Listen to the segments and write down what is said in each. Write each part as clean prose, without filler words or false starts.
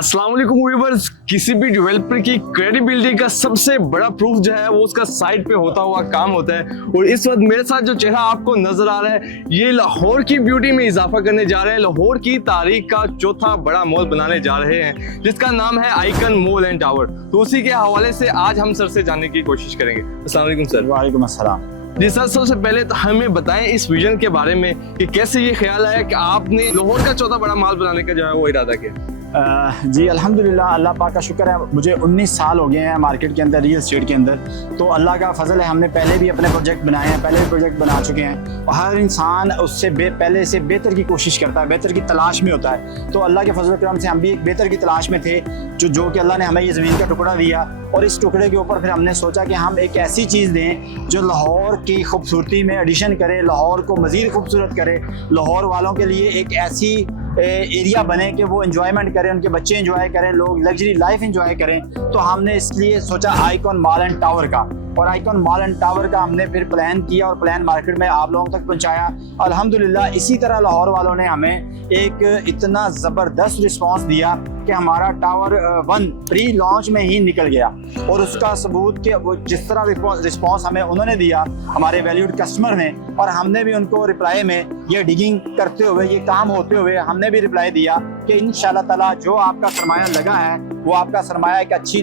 अस्सलाम वालेकुम व्यूअर्स। किसी भी डेवलपर की क्रेडिबिलिटी का सबसे बड़ा प्रूफ जो है वो उसका साइट पे होता हुआ काम होता है। और इस वक्त मेरे साथ जो चेहरा आपको नजर आ रहा है ये लाहौर की ब्यूटी में इजाफा करने जा रहे हैं। लाहौर की तारीख का चौथा बड़ा मॉल बनाने जा रहे हैं जिसका नाम है आइकन मॉल एंड टावर। तो उसी के हवाले से आज हम सर से जानने की कोशिश करेंगे। अस्सलाम वालेकुम सर। वालेकुम अस्सलाम। जी सर, सबसे पहले तो हमें बताएं इस विजन के बारे में कि कैसे ये ख्याल आया कि आपने लाहौर का चौथा बड़ा मॉल बनाने का जो है वो इरादा किया। जी अल्हम्दुलिल्लाह, अल्लाह पाक का शुक्र है। मुझे 19 साल हो गए हैं मार्केट के अंदर, रियल एस्टेट के अंदर। तो अल्लाह का फजल है, हमने पहले भी अपने प्रोजेक्ट बनाए हैं, पहले भी प्रोजेक्ट बना चुके हैं। और हर इंसान उससे पहले से बेहतर की कोशिश करता है, बेहतर की तलाश में होता है। तो अल्लाह के फजल करम से हम भी एक बेहतर की तलाश में थे जो कि अल्लाह ने हमें ये ज़मीन का टुकड़ा दिया। और इस टुकड़े के ऊपर फिर हमने सोचा कि हम एक ऐसी चीज़ दें जो लाहौर की खूबसूरती में एडिशन करे, लाहौर को मज़ीद खूबसूरत करे, लाहौर वालों के लिए एक ऐसी एरिया बने कि वो एंजॉयमेंट करें, उनके बच्चे एंजॉय करें, लोग लग्जरी लाइफ एंजॉय करें। तो हमने इसलिए सोचा आइकॉन मॉल एंड टावर का। और आइकॉन मॉल एंड टावर का हमने फिर प्लान किया और प्लान मार्केट में आप लोगों तक पहुंचाया। अल्हम्दुलिल्लाह इसी तरह लाहौर वालों ने हमें एक इतना ज़बरदस्त रिस्पांस दिया कि हमारा टावर 1 प्री लॉन्च में ही निकल गया। और उसका सबूत कि वो जिस तरह रिस्पांस हमें उन्होंने दिया, हमारे वैल्यूड कस्टमर ने, और हमने भी उनको रिप्लाई में ये डिगिंग करते हुए, ये काम होते हुए हमने भी रिप्लाई दिया कि इंशाल्लाह ताला जो आपका सरमाया लगा है वो आपका सरमाया एक अच्छी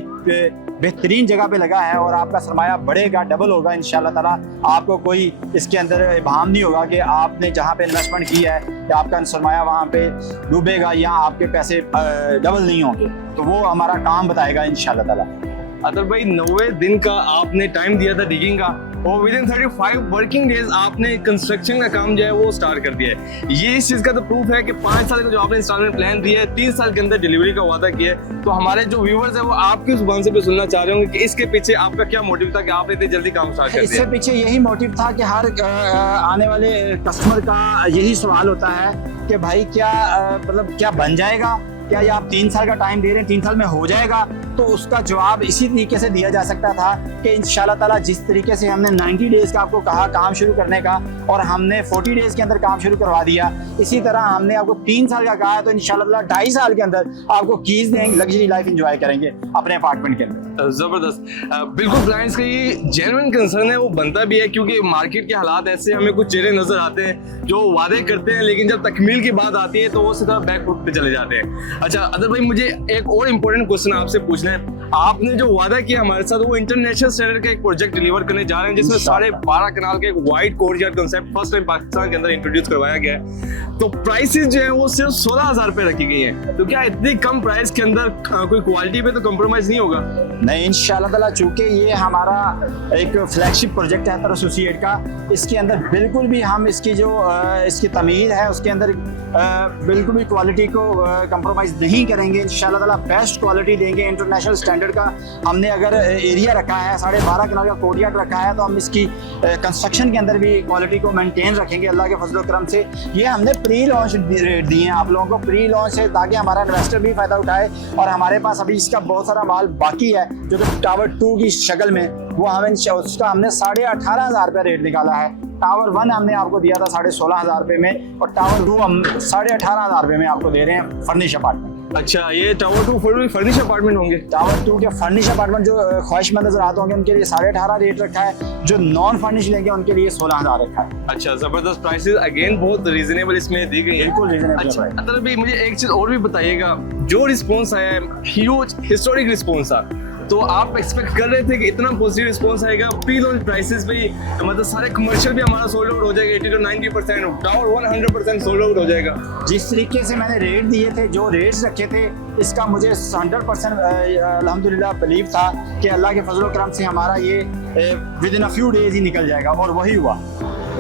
बेहतरीन जगह पे लगा है और आपका सरमाया बढ़ेगा, डबल होगा इंशाल्लाह ताला। आपको कोई इसके अंदर इबाम नहीं होगा कि आपने जहाँ पे इन्वेस्टमेंट की है कि आपका सरमाया वहाँ पे डूबेगा या आपके पैसे डबल नहीं होंगे। तो वो हमारा काम बताएगा इंशाल्लाह ताला। अदर भाई 90 दिन का आपने टाइम दिया था डिगिंग का और विद इन 35 वर्किंग डेज आपने कंस्ट्रक्शन का काम जो है वो स्टार्ट कर दिया है। ये इस चीज़ का तो प्रूफ है कि 5 साल का जो आपने इंस्टॉलमेंट प्लान दिया है, 3 साल के अंदर डिलीवरी का वादा किया है। तो हमारे जो व्यूवर्स है वो आपकी जुबान से भी सुनना चाह रहे होंगे कि इसके पीछे आपका क्या मोटिव था कि आपने इतनी जल्दी काम स्टार्ट कर दिया। इससे पीछे यही मोटिव था कि हर आने वाले कस्टमर का यही सवाल होता है कि भाई क्या मतलब क्या बन जाएगा, क्या ये आप 3 साल का टाइम दे रहे हैं, 3 साल में हो जाएगा। तो उसका जवाब इसी तरीके से दिया जा सकता था कि इंशाल्लाह ताला जिस तरीके से हमने 90 डेज का आपको कहा काम शुरू करने का और हमने 40 डेज के अंदर काम शुरू करवा दिया, इसी तरह हमने आपको 3 साल का कहा है। तो इंशाल्लाह ताला 2.5 साल के अंदर आपको कीज देंगे, लग्जरी लाइफ एंजॉय करेंगे अपने अपार्टमेंट के अंदर। जबरदस्त। बिल्कुल क्लाइंट्स का ये जेन्युइन कंसर्न है, वो बनता भी है क्योंकि मार्केट के हालात ऐसे, हमें कुछ चेहरे नजर आते हैं जो वादे करते हैं लेकिन जब तकमील की बात आती है तो वो सीधा बैक फुट पे चले जाते हैं। अच्छा अदर भाई, मुझे एक और इम्पोर्टेंट क्वेश्चन आपसे पूछना है। आपने जो वादा किया हमारे साथ वो इंटरनेशनल स्टैंडर्ड का एक प्रोजेक्ट डिलीवर करने जा रहे हैं जिसमें 12.5 कनाल के एक wide courtyard concept first time Pakistan के अंदर इंट्रोड्यूस करवाया गया है। तो प्राइसेस जो है वो सिर्फ 16,000 रुपए रखी गई है। तो क्या इतनी कम प्राइस के अंदर कोई क्वालिटी पे तो कॉम्प्रोमाइज नहीं होगा? नहीं इंशाल्लाह ताला, चूंकि ये हमारा एक फ्लैगशिप प्रोजेक्ट है एसोसिएट का, इसके अंदर बिल्कुल भी हम इसकी जो इसकी तमीर है उसके अंदर बिल्कुल भी क्वालिटी को कंप्रोमाइज़ नहीं करेंगे। इंशाल्लाह ताला बेस्ट क्वालिटी देंगे इंटरनेशनल स्टैंडर्ड का। हमने अगर एरिया रखा है 12.5 कनाल का कोर्टयार्ड रखा है तो हम इसकी कंस्ट्रक्शन के अंदर भी क्वालिटी को मेंटेन रखेंगे अल्लाह के फजल करम से। ये हमने प्री लॉन्च दिए हैं आप लोगों को, प्री लॉन्च है ताकि हमारा इन्वेस्टर भी फ़ायदा उठाए। और हमारे पास अभी इसका बहुत सारा माल बाकी है जो कि टावर 2 की शक्ल में, वो हमें उसका हमने 18,500 रुपये रेट निकाला है। टावर 1 हमने आपको दिया था 16,500 रुपये में और टावर 2 हम 18,500 रुपये में आपको दे रहे हैं फर्निश अपार्टमेंट। अच्छा, ये टावर 2 फुल फर्निश अपार्टमेंट होंगे? टावर 2 के फर्निश अपार्टमेंट जो ख्वाहिशमंद नजर आते होंगे उनके लिए 18,500 रेट रखा है, जो नॉन फर्निश लेंगे उनके लिए 16,000 रखा है। अच्छा, जबरदस्त प्राइसेस अगेन बहुत रीजनेबल इसमें दी गई है। बिल्कुल रीजनेबल। अच्छा अतर भाई, मुझे एक चीज और भी बताइएगा, जो रिस्पॉन्स आया है ह्यूज हिस्टोरिक रिस्पॉन्स था, तो आप एक्सपेक्ट कर रहे थे कि इतना पॉजिटिव रिस्पॉन्स आएगा? प्री लॉन्च प्राइसेस भी मतलब सारे कमर्शियल भी हमारा सोल्ड आउट हो जाएगा, 80 to 90%, टावर 100% सोल्ड आउट हो जाएगा। जिस तरीके से मैंने रेट दिए थे, जो रेट्स रखे थे, इसका मुझे 100% अल्हम्दुलिल्लाह बिलीव था कि अल्लाह के फजल करम से हमारा ये within a few days ही निकल जाएगा और वही हुआ।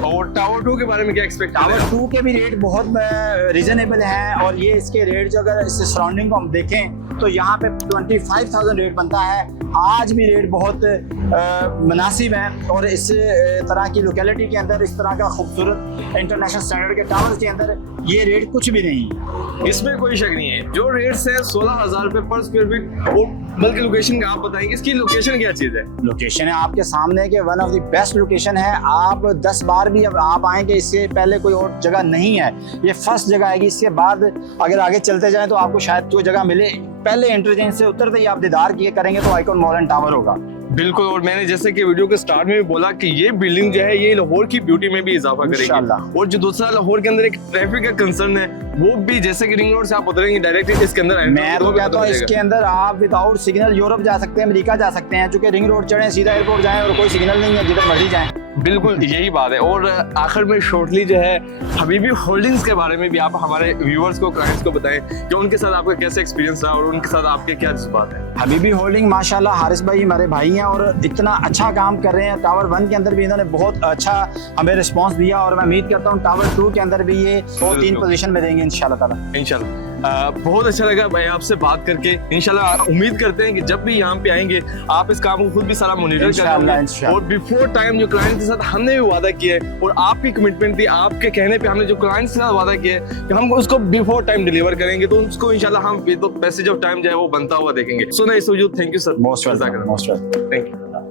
और टावर 2 के बारे में क्या एक्सपेक्ट? टावर 2 के भी रेट बहुत रीजनेबल हैं और ये इसके रेट जो अगर इससे सराउंडिंग को हम देखें तो यहाँ पे 25,000 रेट बनता है। आज भी रेट बहुत मुनासिब है और इस तरह की लोकेलिटी के अंदर, इस तरह का खूबसूरत इंटरनेशनल स्टैंडर्ड के टावर्स के अंदर ये रेट कुछ भी नहीं। इसमें कोई शक नहीं है। जो रेट्स है 16,000 रुपये पर स्क्वायर फीट, वो बल्कि लोकेशन का आप बताएंगे, इसकी लोकेशन क्या चीज़ है? लोकेशन है आपके सामने के one of the best location है। आप 10 बार भी अब आप आएंगे, इससे पहले कोई और जगह नहीं है, ये फर्स्ट जगह आएगी। इसके बाद अगर आगे चलते जाएं तो आपको शायद कोई जगह मिले पहले इंटरचेंज से उतरते ही आप दीदार किए करेंगे तो आइकॉन मॉल एंड टावर होगा। बिल्कुल, और मैंने जैसे कि वीडियो के स्टार्ट में भी बोला कि ये बिल्डिंग जो है ये लाहौर की ब्यूटी में भी इजाफा करेगी। इंशाल्लाह। और जो दूसरा लाहौर के अंदर एक ट्रैफिक का कंसर्न है वो भी, जैसे कि रिंग रोड से आप उतरेंगे डायरेक्ट इसके अंदर मैं तो कहता हूँ इसके अंदर आप विदाउट सिग्नल यूरोप जा सकते हैं, अमेरिका जा सकते हैं, चूंकि रिंग रोड चढ़े सीधा एयरपोर्ट जाएं और कोई सिग्नल नहीं है, जिधर मर्जी जाएं। बिल्कुल यही बात है। और आखिर में शॉर्टली जो है हबीबी होल्डिंग्स के बारे में भी आप हमारे व्यूअर्स को, क्लाइंट्स को बताएं कि उनके साथ आपका कैसा एक्सपीरियंस रहा और उनके साथ आपके क्या जज्बात हैं। हबीबी होल्डिंग माशाल्लाह हारिस भाई हमारे भाई हैं और इतना अच्छा काम कर रहे हैं। टावर 1 के अंदर भी इन्होंने बहुत अच्छा हमें रिस्पांस दिया और मैं उम्मीद करता हूँ टावर 2 के अंदर भी ये 2-3 पोजीशन में रहेंगे इंशाल्लाह ताला। इंशाल्लाह। बहुत अच्छा लगा भाई आपसे बात करके। इंशाल्लाह उम्मीद करते हैं कि जब भी यहाँ पे आएंगे आप इस काम को खुद भी सारा मॉनिटर करेंगे और बिफोर टाइम जो क्लाइंट के साथ हमने भी वादा किया है और आपकी कमिटमेंट थी, आपके कहने पे हमने जो क्लाइंट के साथ वादा किया है कि हम उसको बिफोर टाइम डिलीवर करेंगे, तो उसको इंशाल्लाह हम तो पैसेज ऑफ टाइम जो है वो बनता हुआ देखेंगे। So nice of you, thank you sir. Most welcome. Thank you.